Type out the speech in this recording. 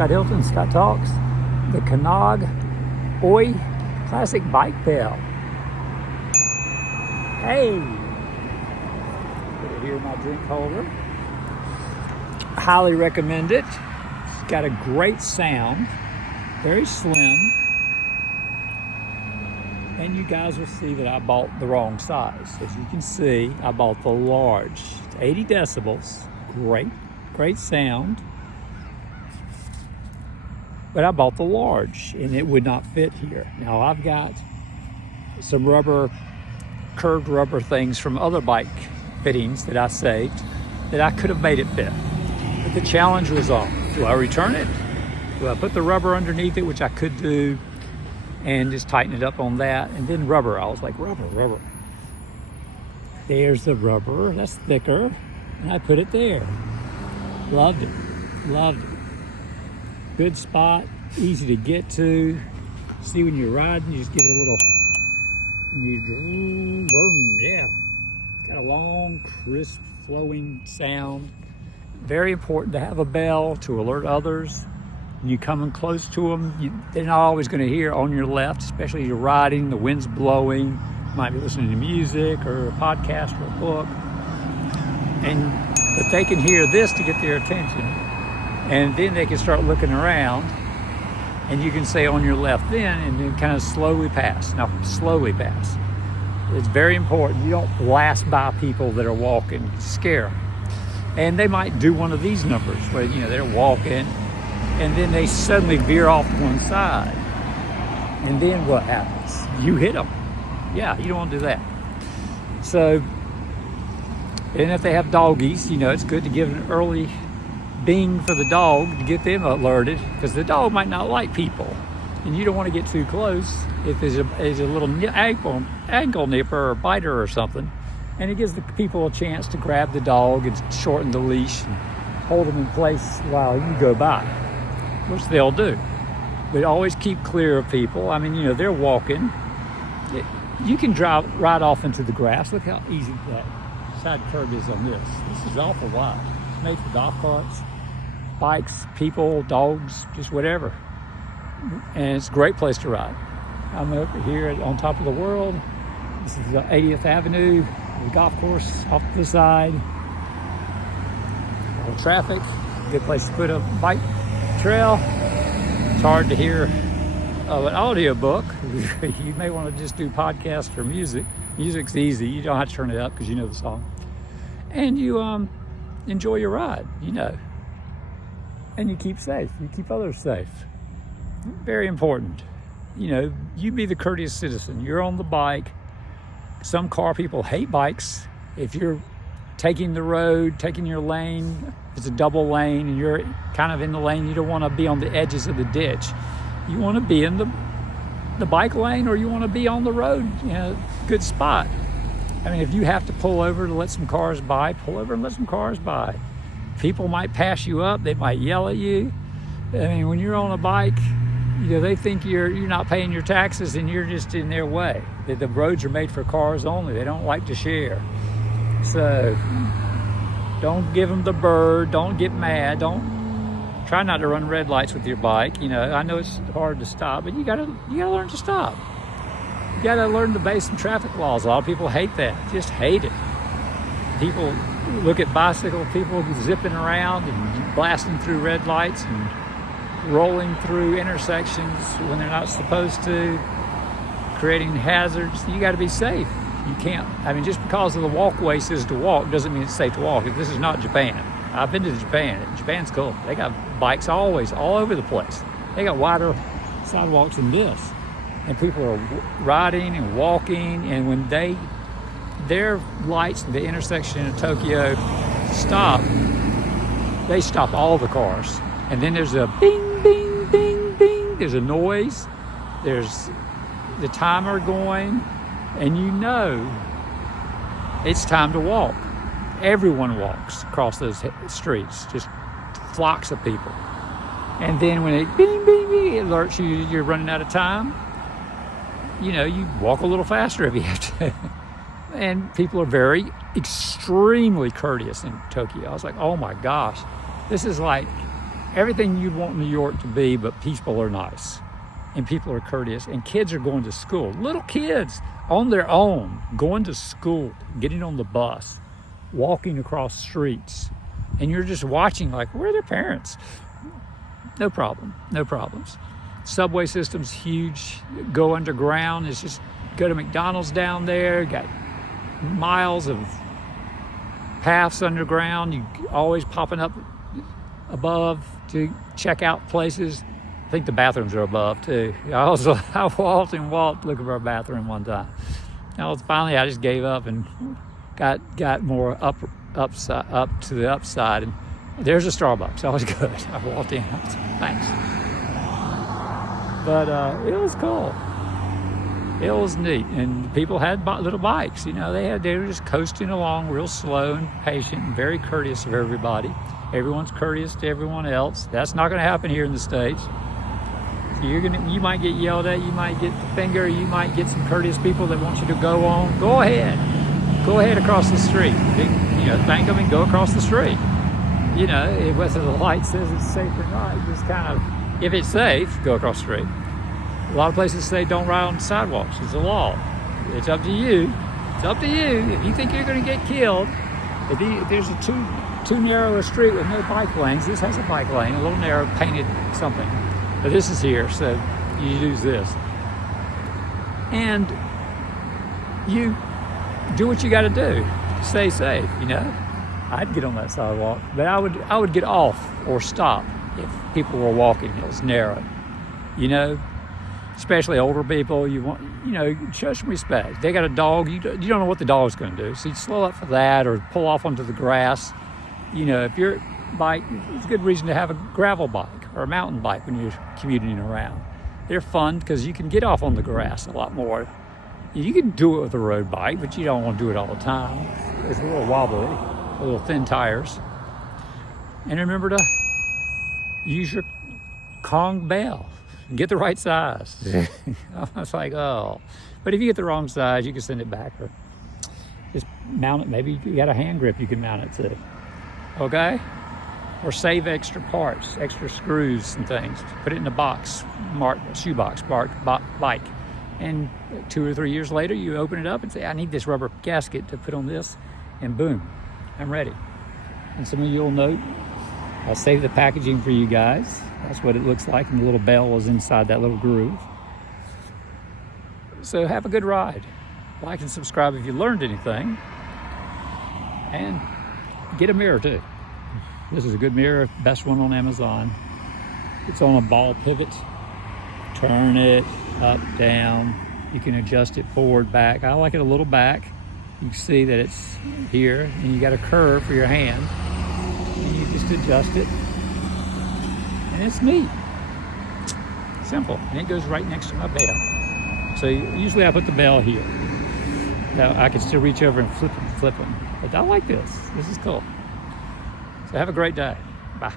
Scott Hilton, Scott Talks, the Knog Oi Classic Bike Bell. Hey! Put it here in my drink holder. Highly recommend it. It's got a great sound, very slim. And you guys will see that I bought the wrong size. As you can see, I bought the large. It's 80 decibels, great sound. But I bought the large and it would not fit here. Now I've got some curved rubber things from other bike fittings that I saved that I could have made it fit. But the challenge was on. Do I return it? Do I put the rubber underneath it, which I could do, and just tighten it up on that? And then rubber, I was like, rubber. There's the rubber, that's thicker. And I put it there. Loved it. Good spot, easy to get to. See, when you're riding, you just give it a little, yeah. It's got a long, crisp, flowing sound. Very important to have a bell to alert others. When you coming close to them, they're not always going to hear on your left, especially if you're riding, the wind's blowing, you might be listening to music or a podcast or a book. But they can hear this to get their attention, and then they can start looking around, and you can say on your left then, and then kind of slowly pass. Now, slowly pass. It's very important. You don't blast by people that are walking, scare them. And they might do one of these numbers where, they're walking, and then they suddenly veer off to one side. And then what happens? You hit them. Yeah, you don't want to do that. So, and if they have doggies, it's good to give an early bing for the dog to get them alerted, because the dog might not like people. And you don't want to get too close if there's a little ankle nipper or biter or something. And it gives the people a chance to grab the dog and shorten the leash and hold them in place while you go by, which they'll do. But always keep clear of people. I mean, they're walking. You can ride off into the grass. Look how easy that side curb is on this. This is awful wide. It's made for golf carts, bikes, people, dogs, just whatever. And it's a great place to ride. I'm up here on top of the world. This is 80th Avenue, the golf course off to the side. All traffic, good place to put a bike trail. It's hard to hear an audio book. You may want to just do podcast or music. Music's easy. You don't have to turn it up because you know the song. And you enjoy your ride, And you keep safe. You keep others safe. Very important. You be the courteous citizen. You're on the bike. Some car people hate bikes. If you're taking the road, taking your lane, it's a double lane, and you're kind of in the lane, you don't want to be on the edges of the ditch. You want to be in the bike lane, or you want to be on the road, good spot. I mean, if you have to pull over to let some cars by, pull over and let some cars by. People might pass you up, they might yell at you. I mean, when you're on a bike, they think you're not paying your taxes and you're just in their way. The roads are made for cars only. They don't like to share. So don't give them the bird. Don't get mad. Try not to run red lights with your bike. I know it's hard to stop, but you gotta learn to stop. You gotta learn the basic traffic laws. A lot of people hate that. Just hate it. People look at bicycle people zipping around and blasting through red lights and rolling through intersections when they're not supposed to, creating hazards. You got to be safe. You can't, just because of the walkway says to walk doesn't mean it's safe to walk. This is not Japan. I've been to Japan. Japan's cool. They got bikes always, all over the place. They got wider sidewalks than this. And people are riding and walking, and when their lights at the intersection in Tokyo stop, they stop all the cars. And then there's a bing, bing, bing, bing. There's a noise. There's the timer going. And it's time to walk. Everyone walks across those streets. Just flocks of people. And then when it bing, bing, bing, it alerts you you're running out of time. You walk a little faster if you have to. And people are extremely courteous in Tokyo. I was like, oh my gosh. This is like everything you'd want New York to be, but people are nice and people are courteous, and kids are going to school. Little kids on their own, going to school, getting on the bus, walking across streets, and you're just watching like, where are their parents? No problem, no problems. Subway system's huge. Go underground. It's just go to McDonald's down there. Got miles of paths underground. You always popping up above to check out places. I think the bathrooms are above too. I walked looking for a bathroom one time. Finally I just gave up and got more up to the upside, and there's a Starbucks. That was good. I walked in. Thanks. But it was cool. It was neat, and people had little bikes. You know, they were just coasting along, real slow and patient, and very courteous of everybody. Everyone's courteous to everyone else. That's not going to happen here in the States. So you might get yelled at, you might get the finger, you might get some courteous people that want you to go on. Go ahead across the street. You know, thank them and go across the street. You know, whether the light says it's safe or not, just kind of. If it's safe, go across the street. A lot of places say don't ride on the sidewalks. It's a law. It's up to you. It's up to you. If you think you're going to get killed, if there's a too narrow a street with no bike lanes, this has a bike lane, a little narrow, painted something. But this is here, so you use this. And you do what you got to do. Stay safe, you know. I'd get on that sidewalk, but I would get off or stop if people were walking. It was narrow, you know. Especially older people, you show some respect. They got a dog, you don't know what the dog's going to do, so you slow up for that or pull off onto the grass. You know, if your bike, it's a good reason to have a gravel bike or a mountain bike when you're commuting around. They're fun because you can get off on the grass a lot more. You can do it with a road bike, but you don't want to do it all the time. It's a little wobbly, a little thin tires. And remember to use your Kong bell. Get the right size. I was like, oh. But if you get the wrong size, you can send it back or just mount it. Maybe you got a hand grip you can mount it to. Okay? Or save extra parts, extra screws and things. Put it in a box, shoebox, bike. And 2 or 3 years later, you open it up and say, I need this rubber gasket to put on this. And boom, I'm ready. And some of you will note, I'll save the packaging for you guys. That's what it looks like, and the little bell is inside that little groove. So have a good ride. Like and subscribe if you learned anything. And get a mirror too. This is a good mirror, best one on Amazon. It's on a ball pivot. Turn it up, down. You can adjust it forward, back. I like it a little back. You can see that it's here, and you got a curve for your hand. And you just adjust it. And it's neat. Simple. And it goes right next to my bell. So usually I put the bell here. Now I can still reach over and flip them. But I like this. This is cool. So have a great day. Bye.